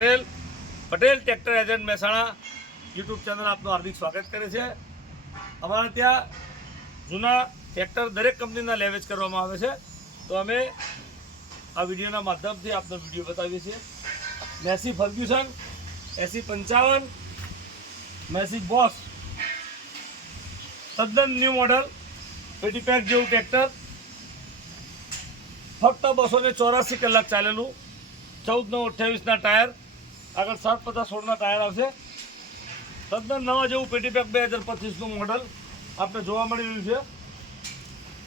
Patel tractor agent Mehsana YouTube channel આપનું હાર્દિક સ્વાગત કરે છે। અમારે ત્યાં જૂના ટ્રેક્ટર દરેક કંપનીના લેવેચ કરવામાં આવે છે, તો અમે આ વિડીયોના માધ્યમથી આપનો વિડીયો બતાવીએ છીએ। મેસી ફર્ગ્યુસન 8055 મેસી બોસ તદ્દન ન્યૂ મોડલ પેટીપેક જેવું ટ્રેક્ટર, ફક્ત 284 કલાક ચાલેલું, 14/9/28ના ટાયર, આગળ 750/16ના ટાયર આવશે। તદ્દન નવા જેવું પેટીપેક 2025નું મોડલ આપણે જોવા મળી રહ્યું છે।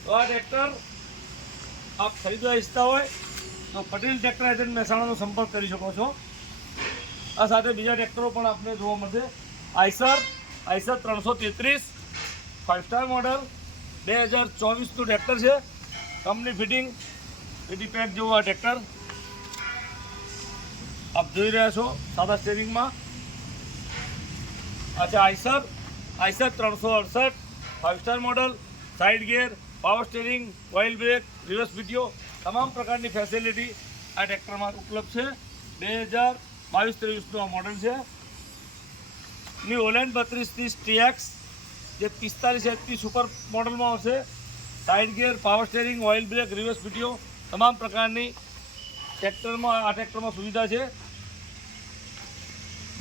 તો આ ટ્રેક્ટર આપ ખરીદવા ઈચ્છતા હોય તો પટેલ ટ્રેક્ટર એજન્ટ મહેસાણાનો સંપર્ક કરી શકો છો। આ સાથે બીજા ટ્રેક્ટરો પણ આપણે જોવા મળશે। આઈસર 333 5 સ્ટાર મોડલ 2024નું ટ્રેક્ટર છે, કંપની ફિટિંગ પેટીપેક જેવું આ ટ્રેક્ટર આપ જોઈ રહ્યા છો સાદા સ્ટેરિંગમાં। અચ્છા Eicher 368 5 star model, side gear, power steering, oil brake, reverse PTO તમામ પ્રકારની ફેસિલિટી આ ટ્રેક્ટરમાં ઉપલબ્ધ છે। 2022-23નું આ મોડલ છે। ન્યૂ હોલેન્ડ 3230 TX જે 45 HP સુપર મોડલમાં આવશે। Side gear, power steering, oil brake, reverse PTO તમામ પ્રકારની આ ટ્રેક્ટરમાં સુવિધા છે।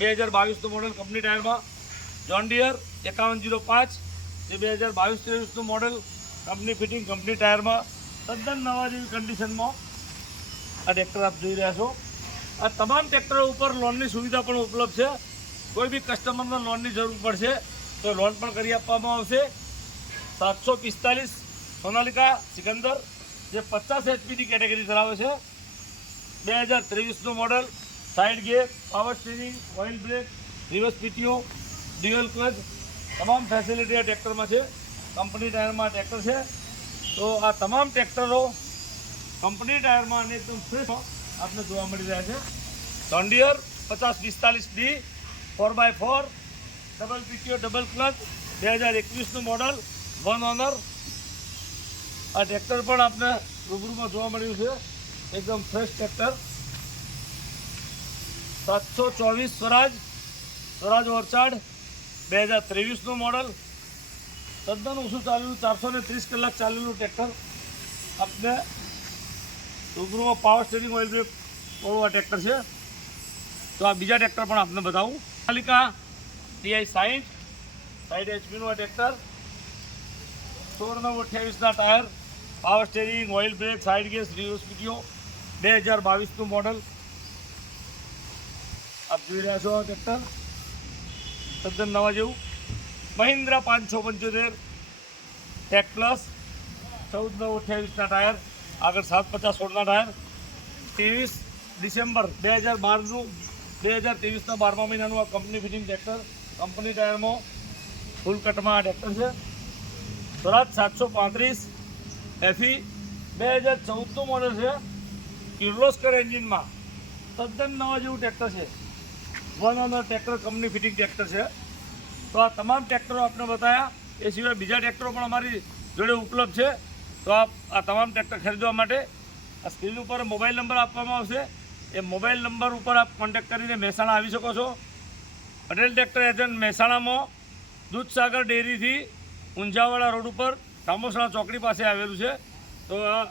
2022નું મોડલ કંપની ટાયરમાં। જોન ડિયર 5105 જે 2022-23નું મોડલ કંપની ફિટિંગ કંપની ટાયરમાં, તદ્દન નવા જેવી કન્ડિશનમાં આ ટ્રેક્ટર આપ જોઈ રહ્યા છો। આ તમામ ટ્રેક્ટરો ઉપર લોનની સુવિધા પણ ઉપલબ્ધ છે। કોઈ બી કસ્ટમરને લોનની જરૂર પડશે તો લોન પણ કરી આપવામાં આવશે। 745 સોનાલિકા સિકંદર જે 50 HPની કેટેગરી ધરાવે છે। 2023નું model, side gear, power steering, oil brake, reverse PTO, dual clutch તમામ ફેસિલિટી આ ટ્રેક્ટરમાં છે। કંપની ટાયરમાં ટ્રેક્ટર છે, તો આ તમામ ટ્રેક્ટરો કંપની ટાયરમાં અને એકદમ ફ્રેશ આપને જોવા મળી રહ્યા છે। John Deere 5045D 4x4 double PTO double clutch 2021નું મોડલ, 1 ઓનર આ ટ્રેક્ટર પણ આપને રૂબરૂમાં જોવા મળ્યું છે, એકદમ ફ્રેશ ટ્રેક્ટર। 724 સ્વરાજ ઓરચાડ 2023નું મોડલ, તદ્દન ઓછું ચાલેલું, 430 કલાક ચાલેલું ટ્રેક્ટર આપને રૂબરૂમાં પાવર સ્ટેરિંગ, ઓઇલ બ્રેક વાળું આ ટ્રેક્ટર છે। તો આ બીજા ટ્રેક્ટર પણ આપને બતાવું। સોનાલિકા TI 60 60 HPનું આ ટ્રેક્ટર, 16/9/28ના tyre, power steering, oil brake, side gas, reverse PTO 2022નું મોડલ આપ જોઈ રહ્યા છો। આ ટ્રેક્ટર તદ્દન નવા જેવું। મહિન્દ્રા 575 ટેક પ્લસ 14/9/28ના ટાયર, આગળ 750/16ના ટાયર, 23 ડિસેમ્બર 2023ના 12મા મહિનાનું આ કંપની ફિટિંગ ટ્રેક્ટર કંપની ટાયરમાં ફૂલ કટમાં આ ટ્રેક્ટર છે। સ્વરાજ 735 FE 2014નું મોડલ છે, કિર્લોસ્કર એન્જિનમાં, તદ્દન નવા જેવું ટ્રેક્ટર છે, 1 honour tractor company fitting tractor છે। તો આ તમામ ટ્રેક્ટરો આપણે બતાવ્યા, એ સિવાય બીજા ટ્રેક્ટરો પણ અમારી જોડે ઉપલબ્ધ છે। તો આપ આ તમામ ટ્રેક્ટર ખરીદવા માટે આ સ્ક્રીન ઉપર મોબાઈલ નંબર આપવામાં આવશે, એ મોબાઈલ નંબર ઉપર આપ કોન્ટેક્ટ કરીને મહેસાણા આવી શકો છો। પટેલ ટ્રેક્ટર એજન્ટ મહેસાણામાં દૂધસાગર ડેરીથી ઊંઝાવાડા રોડ ઉપર સામોસણા ચોકડી પાસે આવેલું છે। તો આ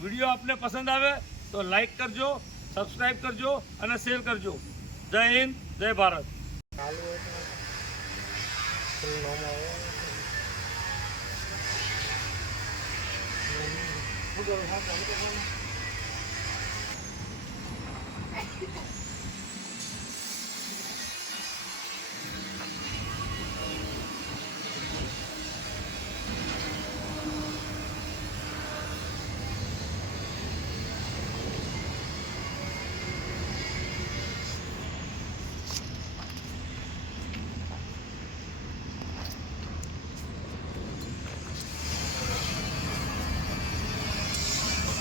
વિડીયો આપને પસંદ આવે તો લાઈક કરજો, સબસ્ક્રાઈબ કરજો અને શેર કરજો। જય હિન્દ, જય ભારત।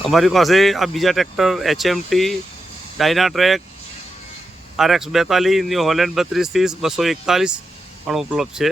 અમારી પાસે આ બીજા tractor HMT ડાયનાટ્રેક RX 42 new Holland 3230 241 પણ ઉપલબ્ધ છે।